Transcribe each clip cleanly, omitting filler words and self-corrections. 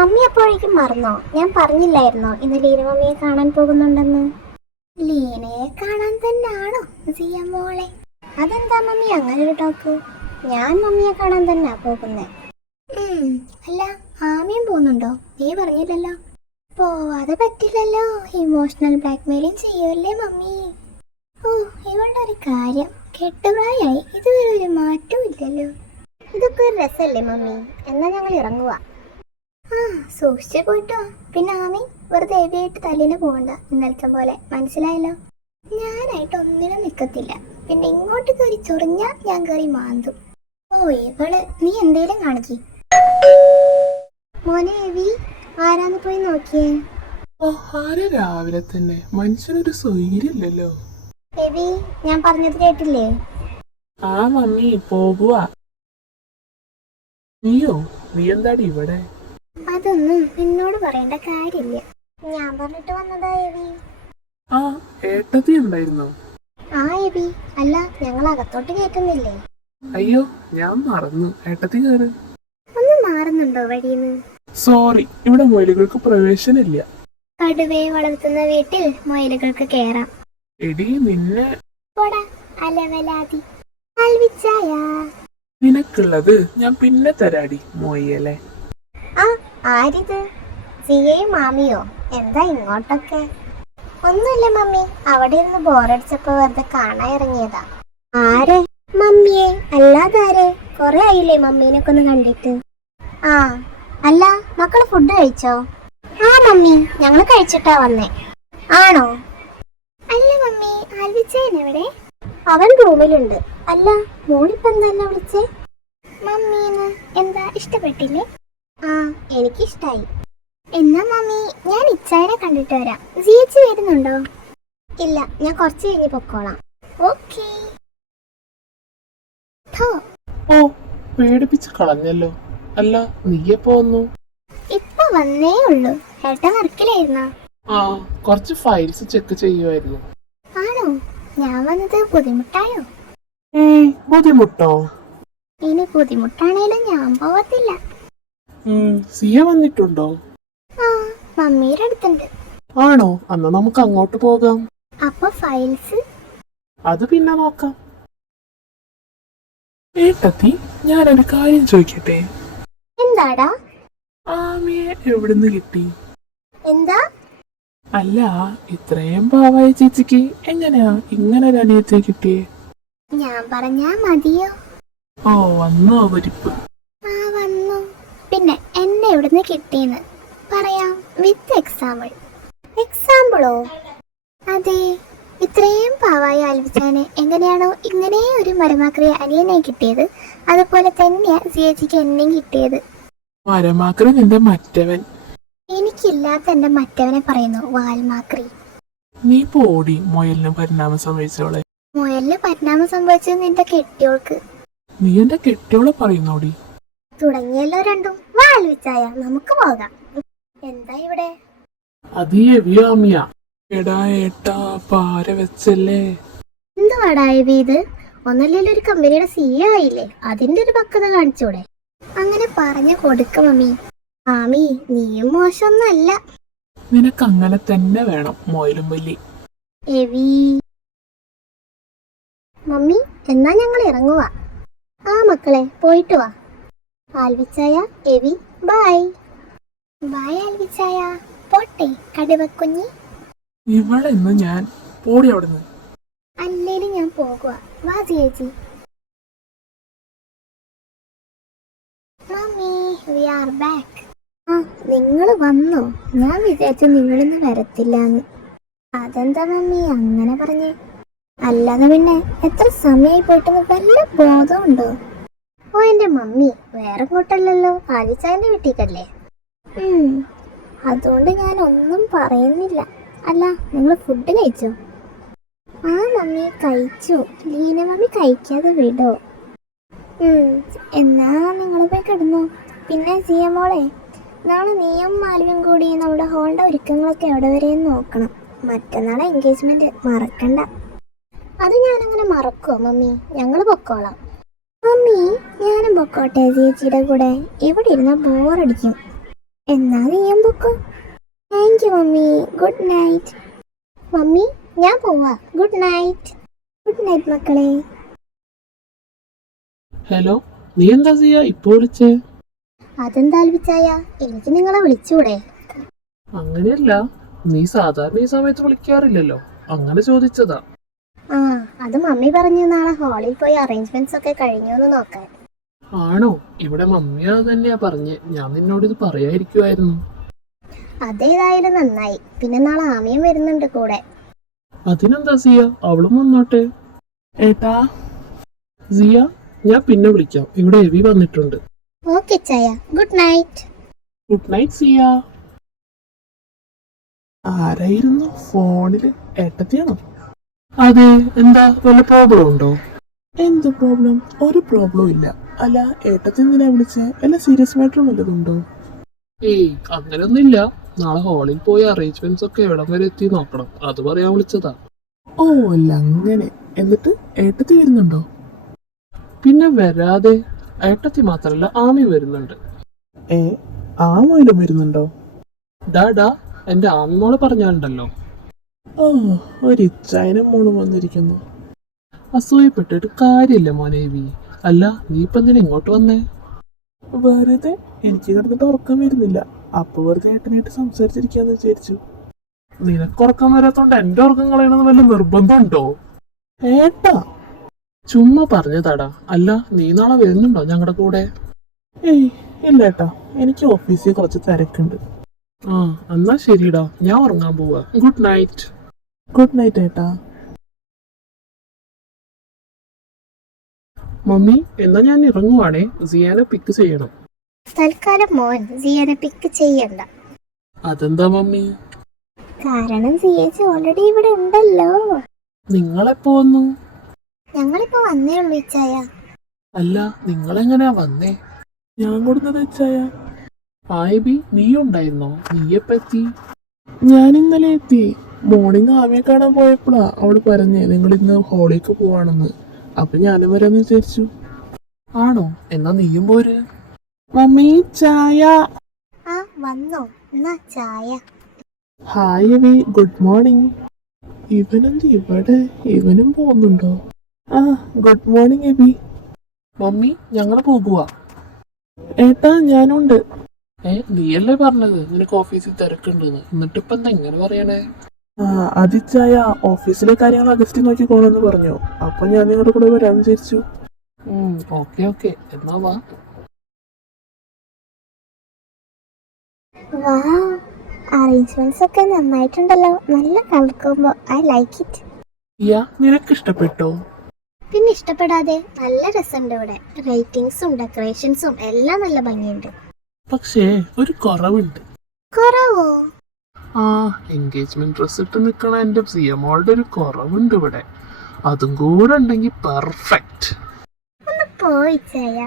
Mummy അപ്പോഴേക്കും മറന്നോ? ഞാൻ പറഞ്ഞില്ലായിരുന്നോ ഇന്ന് ലീന മമ്മിയെ കാണാൻ പോകുന്നുണ്ടെന്ന്? ലീനയെ കാണാൻ തന്നെയാണോ സിയ മോളെ? അതെന്താ മമ്മി അങ്ങനെ ഒരു ടോക്ക്? ഞാൻ മമ്മിയെ കാണാൻ തന്നെയാ പോകുന്നേ. അല്ല, ആമിയും പോകുന്നുണ്ടോ? നീ പറഞ്ഞില്ലല്ലോ. പോവാതെ പറ്റില്ലല്ലോ, ഇമോഷണൽ ബ്ലാക്ക്മെയിലിംഗ് ചെയ്യുമല്ലേ മമ്മി. ഓ, ഇവളുടെ ഒരു കാര്യം, കെട്ടുപ്രായായി ഇതുവരെ ഒരു മാറ്റവും ഇല്ലല്ലോ. ഇതൊക്കെ ഒരു രസമല്ലേ മമ്മി? എന്നാ ഞങ്ങൾ ഇറങ്ങുക. സൂക്ഷിച്ചു പോയിട്ടോ. പിന്നെ ആമി, വെറുതെ ഹെവിയായിട്ട് തല്ലിന് പോകണ്ട, ഇന്നലത്തെ പോലെ, മനസ്സിലായല്ലോ? ഞാനായിട്ട് ഒന്നിനും നിൽക്കത്തില്ല. പിന്നെ ഇങ്ങോട്ട് കയറി ചൊറിഞ്ഞാ ഞാൻ കയറി മാന്തും. ഓ ഇവള്, നീ എന്തേലും കാണിക്കി. മോനെ ഹെവി, ആരാന്ന് പോയി നോക്കിയേ. രാവിലെ തന്നെ മനുഷ്യനൊരു സ്വൈര്യമില്ലല്ലോ. ഹെവി, ഞാൻ പറഞ്ഞത് കേട്ടില്ലേ? ആ മമ്മി പോകുക. നീയോ? നീ എന്താടി ഇവിടെ? അതൊന്നും എന്നോട് പറയേണ്ട കാര്യമില്ല. ഞാൻ പറഞ്ഞിട്ട് വന്നതാ ഹെവി. ആ, ഏട്ടത്തി ഉണ്ടായിരുന്നോ? ആ ഹെവി, അല്ല ഞങ്ങൾ അകത്തോട്ട് കേൾക്കുന്നില്ലേ? അയ്യോ, ഞാൻ മറന്നു. ഏട്ടത്തി കയറ്. ഒന്ന് മാറുന്നുണ്ടോ വഴിന്ന്? സോറി, ഇവിടെ മുയലുകൾക്ക് പ്രവേശനമില്ല. കടുവയെ വളർത്തുന്ന വീട്ടിൽ മുയലുകൾക്ക് കേറാം. എടി നിന്നെ. പോടാ അലവലാതി ആൽവിച്ചായ. നിനക്കുള്ളത് ഞാൻ പിന്നെ തരാടി മോയല്ലേ. ആ, ആരിത്? സിയയും മാമിയോ? എന്താ ഇങ്ങോട്ടൊക്കെ? ഒന്നുമില്ല മമ്മി, അവിടെ ഇരുന്ന് ബോറടിച്ചപ്പോ വെറുതെ കാണാൻ ഇറങ്ങിയതാ. ആരെ? മമ്മിയെ അല്ലാതാരെ? കൊറേ ആയില്ലേ മമ്മീനൊക്കെ ഒന്ന് കണ്ടിട്ട്. ആ, അല്ല മക്കള് ഫുഡ് കഴിച്ചോ? ആ മമ്മി, ഞങ്ങള് കഴിച്ചിട്ടാ വന്നേ. ആണോ? അല്ല മമ്മി, ആൽവിച്ചേനെവിടെ? അവൻ റൂമിലുണ്ട്. അല്ല, മോളിപ്പോ എന്താ വിളിച്ചേ? മമ്മീന്ന് എന്താ ഇഷ്ടപ്പെട്ടില്ലേ? ആ, എനിക്കിഷ്ടായി. എന്നാ മമ്മി, ഞാൻ ഇച്ചായനെ കണ്ടിട്ട് വരാം. ജിയച്ചി വരുന്നുണ്ടോ? ഇല്ല, ഞാൻ കുറച്ച് കഴിഞ്ഞ് പൊക്കോളാം. ഓക്കേ. ഓ, പേടിപ്പിച്ച് കളഞ്ഞല്ലോ. അല്ല, നീയെപ്പോ വന്നു? ഇപ്പൊ വന്നേ ഉള്ളൂ. ഏട്ടൻ വർക്കിലായിരുന്നോ? ആ, കുറച്ച് ഫയൽസ് ചെക്ക് ചെയ്യുമായിരുന്നു. ആണോ? ഞാൻ വന്നത് ബുദ്ധിമുട്ടായോ? ബുദ്ധിമുട്ടോ? ഇനി ബുദ്ധിമുട്ടാണേലും ഞാൻ പോവത്തില്ല. സിയ വന്നിട്ടുണ്ടോ? ആ, മമ്മിയുടെ അടുത്തുണ്ട്. ആണോ? എന്നാ നമുക്ക് അങ്ങോട്ട് പോകാം. അപ്പൊ ഫയൽസ്? അത് പിന്നെ നോക്കാം. ഏട്ടത്തി, ഞാനൊരു കാര്യം ചോദിക്കട്ടെ? എന്താടാ? ആമിയെ എവിടുന്ന് കിട്ടി? എന്താ? അല്ല, ഇത്രയും പാവായ ചേച്ചിക്ക് എങ്ങനെയാ ഇങ്ങനെ ഒരു അനിയത്തെ കിട്ടിയേ? ഞാൻ പറഞ്ഞാ മതിയോ? ഓ, വന്നോ പരിപ്പ്. ആ, വന്നു. പിന്നെ എന്നെ എവിടുന്ന് കിട്ടിയെന്ന് പറയാം, വിത്ത് എക്സാമ്പിൾ. എക്സാമ്പിളോ? അതെ, ഇത്രയും പാവായ ആൽവിച്ചാന് എങ്ങനെയാണോ ഇങ്ങനെ ഒരു മരമാക്രിയ അനിയനെ കിട്ടിയത്, അതുപോലെ തന്നെയാ ചേച്ചിക്ക് എന്നെയും കിട്ടിയത്. മരമാക്രി നിന്റെ മറ്റവൻ. എനിക്കില്ലാത്ത എന്റെ മറ്റവനെ പറയുന്നു വാൽമാക്രി. നീ പോടി, മുയലിന് പരിണാമം സംഭവിച്ചോളെ. മുയലിന് പരിണാമം സംഭവിച്ചത് നിന്റെ കെട്ടിയോൾക്ക്. നീ എന്റെ കെട്ടിയോളെ പറയുന്നോടി. തുടങ്ങിയല്ലോ രണ്ടും. വാൽവിച്ചായ, നമുക്ക് പോകാം. എന്താ ഇവിടെ? അത് എവിയാമിയ. എടാ ഏട്ടാ, പാര വെച്ചല്ലേ. എന്തുവാടാ ഇത്? ഒന്നല്ലെങ്കിൽ ഒരു കമ്പനിയുടെ സിഇഒ ആയില്ലേ, അതിന്റെ ഒരു പക്വത കാണിച്ചൂടെ? അങ്ങനെ പറഞ്ഞു കൊടുക്ക മമ്മി. ആമി, നീയും മോശമൊന്നല്ല. നിനക്ക് അങ്ങനെ തന്നെ വേണം, മോയിലും വല്ലി. എവി. മമ്മി, എന്നാ ഞങ്ങൾ ഇറങ്ങുക. ആ മക്കളെ, പോയിട്ട് വാ. ആൽവിച്ചായ, എവി, ബൈ. ബൈ ആൽവിച്ചായ. പോട്ടെ കടുവക്കുഞ്ഞി. ഇവളെന്ന് ഞാൻ പോടി അവിടുന്ന്. അല്ലേലും ഞാൻ പോകുക. വാ ചേച്ചി. Mummy, we are back. ആ, നിങ്ങൾ വന്നോ? ഞാൻ വിചാരിച്ചു നിങ്ങളിന്ന് വരത്തില്ലാന്ന്. അതെന്താ മമ്മി അങ്ങനെ പറഞ്ഞേ? അല്ലാതെ പിന്നെ എത്ര സമയമായി പോയിട്ടെന്ന് വല്ല ബോധമുണ്ടോ? ഓ എന്റെ മമ്മി, വേറെ ഇങ്ങോട്ടല്ലല്ലോ, ആലിച്ചായന്റെ വീട്ടിലേക്കല്ലേ. അതുകൊണ്ട് ഞാൻ ഒന്നും പറയുന്നില്ല. അല്ല, നിങ്ങൾ ഫുഡ് കഴിച്ചോ? ആ മമ്മി, കഴിച്ചു. ലീന മമ്മി കഴിക്കാതെ വിടോ? എന്നാ നിങ്ങൾ പോയി കിടന്നു. പിന്നെ സിയ മോളെ, നാളെ നീയും മാലുവും കൂടി നമ്മുടെ ഹോളിന്റെ ഒരുക്കങ്ങളൊക്കെ എവിടെ വരെയെന്ന് നോക്കണം. മറ്റന്നാളെ എൻഗേജ്മെന്റ്, മറക്കണ്ട. അത് ഞാനങ്ങനെ മറക്കുമോ മമ്മി? ഞങ്ങൾ പൊക്കോളാം. മമ്മി, ഞാനും പൊക്കോട്ടെ ചേച്ചിയുടെ കൂടെ? ഇവിടെ ഇരുന്ന ബോറടിക്കും. എന്നാ നീയും പൊക്കോ. Thank you mummy. Good night. Mummy ഞാൻ പോവാ. Good night. ഗുഡ് നൈറ്റ് മക്കളെ. ഹലോ, നീ എന്താ സിയ ഇപ്പൊ വിളിച്ചേ? അതെന്താ അൽവിച്ചായ, എനിക്ക് നിങ്ങളെ വിളിച്ചൂടെ? അങ്ങനെയല്ല, നീ സാധാരണ ഈ സമയത്ത് വിളിക്കാറില്ലല്ലോ, അങ്ങനെ ചോദിച്ചതാ. ആ, അത് മമ്മി പറഞ്ഞു നാളെ ഹാളിൽ പോയി അറേഞ്ച്മെന്റ്സ് ഒക്കെ കഴിഞ്ഞു എന്ന് നോക്കാൻ. ആണോ? ഇവിടെ മമ്മി അത് തന്നെയാ പറഞ്ഞേ. ഞാൻ നിന്നോട് ഇത് പറയാതിരിക്കുവായിരുന്നു. അതേതായാലും നന്നായി. പിന്നെ നാളെ ആമിയും വരുന്നുണ്ട് കൂടെ. അതിനെന്താ സിയ, അവളും വന്നോട്ടെ. ഏട്ടാ സിയ, ഞാൻ പിന്നെ വിളിക്കാം, ഇവിടെ എവി വന്നിട്ടുണ്ട്. ഓക്കെ ചായ. Good night. ഗുഡ് നൈറ്റ് സിയ. ആരായിരുന്നു ഫോണില്? ഏട്ടത്തിയാണോ? അതെ, എന്താ വല്ല പ്രോബ്ലം ഉണ്ടോ? എന്ത് പ്രോബ്ലം? ഒരു പ്രോബ്ലം ഇല്ല. അല്ല, ഏട്ടത്തി എന്തിനാ വിളിച്ചേ? വല്ല സീരിയസ് മാറ്റർ വല്ലതുണ്ടോ? ഏയ്, അങ്ങനൊന്നുമില്ല. നാളെ ഹാളിൽ പോയി അറേഞ്ച്മെന്റ്സ് ഒക്കെ എവിടം വരെ എത്തി നോക്കണം, അത് പറയാൻ വിളിച്ചതാ. ഓ അല്ല അങ്ങനെ. എന്നിട്ട് ഏട്ടത്തി വരുന്നുണ്ടോ? പിന്നെ വരാതെ. ഏട്ടത്തി മാത്രല്ല, ആമി വരുന്നുണ്ട്. ആമയിലും വരുന്നുണ്ടോ? ഡാ, എന്റെ ആമിമോള് പറഞ്ഞാലുണ്ടല്ലോ. ഓ, ഒരു ഇച്ചായനും മോളും വന്നിരിക്കുന്നു. അസൂയപ്പെട്ടിട്ട് കാര്യമില്ല മോനേവി. അല്ല, നീ ഇപ്പൊ എന്തിനാ ഇങ്ങോട്ട് വന്നേ? വെറുതെ എനിക്ക് കിടന്നിട്ട് ഉറക്കം വരുന്നില്ല. അപ്പൊ വെറുതെ ഏട്ടനായിട്ട് സംസാരിച്ചിരിക്കാന്ന് വിചാരിച്ചു. നിനക്ക് ഉറക്കം വരാത്തോണ്ട് എന്റെ ഉറക്കം കളയണമെന്ന് വല്ല നിർബന്ധമുണ്ടോ? ഏട്ടാ ചുമ്മാ പറഞ്ഞതാടാ. അല്ല, നീ നാളെ വരുന്നുണ്ടോ ഞങ്ങളുടെ കൂടെ? ഏയ് ഇല്ല ഏട്ടാ, എനിക്ക് ഓഫീസിൽ കുറച്ച് തിരക്കുണ്ട്. ആ, എന്നാ ശരിടാ, ഞാൻ ഉറങ്ങാൻ പോവാ. Good night. ഗുഡ് നൈറ്റ് ഏട്ടാ. മമ്മി, എന്നാ ഞാൻ ഇറങ്ങുവാണേ. സിയാനെ പിക്ക് ചെയ്യണം. തൽക്കാലം മോൻ സിയനെ പിക്ക് ചെയ്യണ്ട. അതെന്താ മമ്മി? കാരണം സിയേച്ചി ഓൾറെഡി ഇവിടെ ഉണ്ടല്ലോ. നിങ്ങളെപ്പോ വന്നു? ഞങ്ങളിപ്പോ വന്നേ ഉള്ളൂ ഇച്ചായ. അല്ല, നിങ്ങളെങ്ങനെയാ വന്നേ? ഞാൻ കൊടുത്തത് ഇച്ചായ. ആയബി, നീ ഉണ്ടായിരുന്നോ? നീ എപ്പ എത്തി? ഞാൻ ഇന്നലെ എത്തി. മോർണിംഗ് ആമിയെ കാണാൻ പോയപ്പോഴാ അവള് പറഞ്ഞേ നിങ്ങൾ ഇന്ന് ഹോളിലേക്ക് പോവാണെന്ന്. അപ്പൊ ഞാനും വരാന്ന് വിചാരിച്ചു. ആണോ? എന്നാ നീയും പോര്. മമ്മി ചായ. ആ വന്നോ? എന്നാ ചായ. ഹായ് എവി, ഗുഡ് മോർണിംഗ്. ഇവനെന്ത് ഇവിടെ? ഇവനും പോകുന്നുണ്ടോ? ആ, ഗുഡ് മോർണിംഗ് എബി. മമ്മി, ഞങ്ങള് പോകുവാ. ഏട്ടാ ഞാനുണ്ട്. നീയല്ലേ പറഞ്ഞത് നിനക്ക് ഓഫീസിൽ തിരക്കുണ്ടെന്ന്, എന്നിട്ടിപ്പ എന്താ ഇങ്ങനെ പറയണേ? ആ, അതിച്ചായ ഓഫീസിലെ കാര്യങ്ങൾ അഗസ്റ്റി നോക്കിക്കോണെന്ന് പറഞ്ഞു. അപ്പൊ ഞാൻ നിങ്ങളുടെ കൂടെ വരാന്ന് വിചാരിച്ചു. ഓക്കെ, എന്നാ വാ. വാവ്, അറേഞ്ച്മെന്റ്സ് ഒക്കെ നന്നായിട്ടുണ്ടല്ലോ. നല്ല colour combo. I like it. നിനക്ക് ഇഷ്ടപ്പെട്ടോ? പിന്നെ ഇഷ്ടപ്പെടാതെ? നല്ല രസമുണ്ട് ഇവിടെ. റേറ്റിംഗ്സും ഡെക്കറേഷൻസും എല്ലാം നല്ല ഭംഗിയുണ്ട്. പക്ഷേ ഒരു കുറവുണ്ട്. കുറവോ? ആ, എൻഗേജ്മെന്റ് ഡ്രസ് ഇട്ട് നിൽക്കണ എന്റെ സിയമോളുടെ ഒരു കുറവുണ്ട് ഇവിടെ. അതും കൂടെ ഉണ്ടെങ്കിൽ പെർഫെക്റ്റ്. ഒന്ന് പോയിച്ചായ.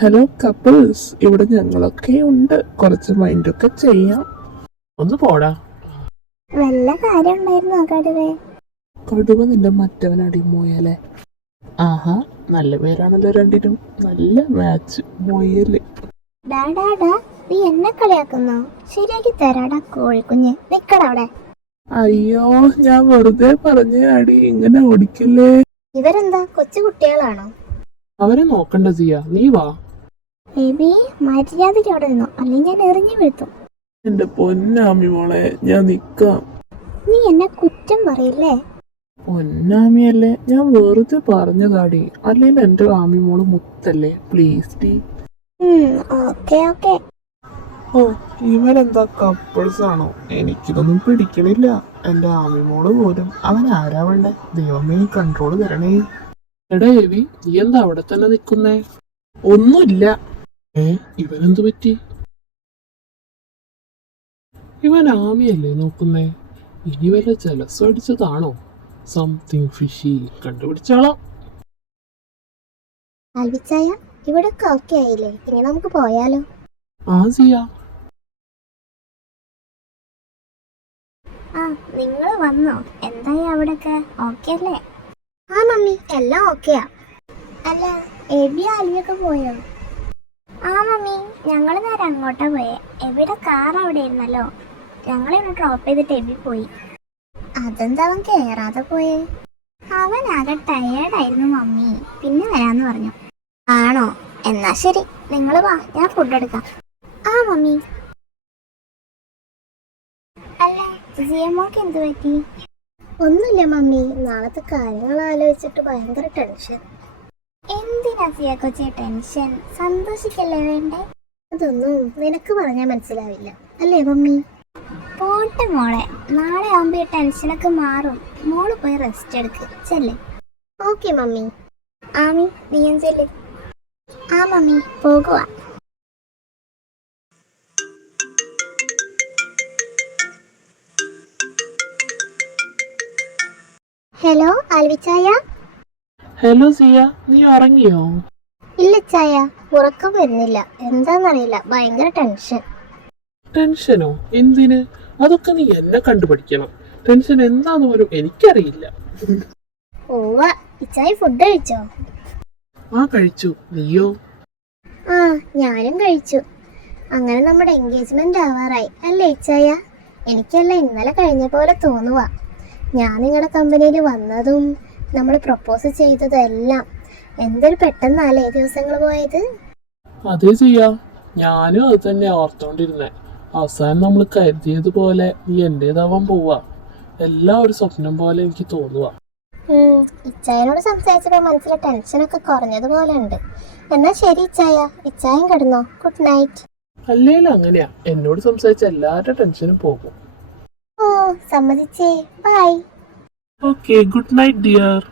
ഹലോ കപ്പിൾസ്, ഇവിടെ ഞങ്ങളൊക്കെ ഉണ്ട്. കുറച്ച് മൈൻഡൊക്കെ ചെയ്യാം. ഒന്ന് പോടാ. വല്ല കാര്യം ഉണ്ടായിരുന്നോ കടുവേ? കടുവ നിന്റെ മറ്റവനടി മോയലെ. ആഹാ, നല്ല പേരാണല്ലോ രണ്ടിനും. നല്ല മാച്ച്. മോയല്. ഡാ നീ എന്നെ കളിയാക്കുന്നോ? ശരിയാക്കി തരാടാ കോഴിക്കുഞ്ഞ്. നിക്കടവിടെ. അയ്യോ, ഞാൻ വെറുതെ പറഞ്ഞ അടി, ഇങ്ങനെ ഓടിക്കല്ലേ. ഇവരെന്താ കൊച്ചു കുട്ടികളാണോ? അവരെ നോക്കണ്ട സിയ, നീ വാ. ബേബി, മര്യാദയ്ക്ക് അവിടെ നിന്നോ, അല്ലെങ്കിൽ ഞാൻ എറിഞ്ഞു വീഴ്ത്തും. എന്റെ പൊന്നാമി മോളെ, ഞാൻ നിക്കാം. നീ എന്നെ കുറ്റം പറയില്ലേ? പൊന്നാമിയല്ലേ, ഞാൻ വെറുതെ പറഞ്ഞതാടി. അല്ലെങ്കിൽ എന്റെ ആമി മോള് മുത്തല്ലേ, പ്ലീസ് ഡി. ഓക്കെ. ഓ, ഇവരെന്താ കപ്പിൾസ് ആണോ? എനിക്കിതൊന്നും പിടിക്കണില്ല. എന്റെ ആമി മോള് പോലും. അവൻ ആരാ വേണ്ടേ? ദൈവമേ, കൺട്രോൾ തരണേ. എടാ എവി, നീ എന്താ അവിടെ തന്നെ നിക്കുന്നേ? ഒന്നുമില്ല. ഇവനെന്തു പറ്റി? ഇവൻ ആമിയല്ലേ നോക്കുന്നേ? ഇനി വല്ല ജലസം അടിച്ചതാണോ? Something fishy. കണ്ടുപിടിച്ചാളാം. ആൽവിച്ചായ, ഇവിടെ ഓക്കെ ആയില്ലേ? ഇനി നമുക്ക് പോയാലോ? ആ സിയ. ആ, നിങ്ങൾ വന്നോ? എന്തായി അവിടൊക്കെ? ഓക്കെ അല്ലേ? ആ മമ്മി, എല്ലാം ഓക്കെയാ. അല്ല, എബി ആലിയൊക്കെ പോയോ? ആ മമ്മി, ഞങ്ങൾ നേരെ അങ്ങോട്ടാ പോയേ. എവിടെ കാർ അവിടെ ഇരുന്നല്ലോ. ഞങ്ങളിവിടെ ഡ്രോപ്പ് ചെയ്തിട്ട് എബി പോയി. അതെന്താ അവൻ കേറാതെ പോയേ? അവൻ ആകെ ടയേർഡായിരുന്നു മമ്മി. പിന്നെ വരാന്ന് പറഞ്ഞു. ആണോ? എന്നാ ശരി, നിങ്ങൾ വാ, ഞാൻ ഫുഡ് എടുക്കാം. ആ മമ്മി. അല്ല, സിയമോൾക്ക് എന്ത് പറ്റി? ഒന്നുമില്ല മമ്മി, നാളത്തെ കാര്യങ്ങൾ ആലോചിച്ചിട്ട് ഭയങ്കര ടെൻഷൻ. എന്തിനാ സിയ കൊച്ചേ ടെൻഷൻ? സന്തോഷിക്കല്ലേ വേണ്ടേ? അതൊന്നും നിനക്ക് പറഞ്ഞാൽ മനസ്സിലാവില്ല, അല്ലേ മമ്മി? പോട്ടെ മോളെ, നാളെ ആവുമ്പോ ഈ ടെൻഷനൊക്കെ മാറും. മോള് പോയി റെസ്റ്റ് എടുക്ക്, ചെല്ലേ. Okay mummy. ആമി, നീയും ചെല്ല്. ആ മമ്മി, പോകുക. ഹലോ ആൽവിച്ചായ. ഹലോ സിയ, നീ ഉറങ്ങിയോ? ഇല്ല ചായ, ഉറക്കം വരുന്നില്ല. എന്താന്നറിയില്ല, ഭയങ്കര ടെൻഷൻ. ടെൻഷനോ? എന്തിന്? അതൊക്കെ നീ എന്നെ കണ്ടുപഠിക്കണം. ടെൻഷൻ എന്താന്ന് പോലും എനിക്കറിയില്ല. ഓവ, ഇച്ചായ ഫുഡ് കഴിച്ചോ? ആ കഴിച്ചു. നീയോ? ആ, ഞാനും കഴിച്ചു. അങ്ങനെ നമ്മുടെ എൻഗേജ്മെന്റ് ആവാറായി അല്ലേ ഇച്ചായ? എനിക്കല്ല ഇന്നലെ കഴിഞ്ഞ പോലെ തോന്നുക. ഞാൻ നിങ്ങളുടെ കമ്പനിയിൽ വന്നതും നമ്മൾ പ്രപ്പോസ് ചെയ്തതും എല്ലാം എന്തൊരു പെട്ടെന്നല്ലേ ദിവസങ്ങൾ പോയത്. അതേ ചെയ്യാ, ഞാനും അത് തന്നെ ഓർത്തോണ്ടിരുന്നേ. അവസാനം നമ്മൾ കരുതിയതുപോലെ നീ എന്റേതാവാൻ പോവാ. എല്ലാം ഒരു സ്വപ്നം പോലെ എനിക്ക് തോന്നുക. ഇച്ചായനോട് സംസാരിച്ചപ്പോൾ മനസ്സിലെ ടെൻഷനൊക്കെ കുറഞ്ഞതുപോലെ ഉണ്ട്. എന്നാ ശരി ഇച്ചായ, ഇച്ചായം കിടന്നോ. Good night. അല്ലേലും അങ്ങനെയാ, എന്നോട് സംസാരിച്ച എല്ലാവരുടെ ടെൻഷനും പോകും. ഓ, സമ്മതിച്ചേ. Bye. Okay, good night dear.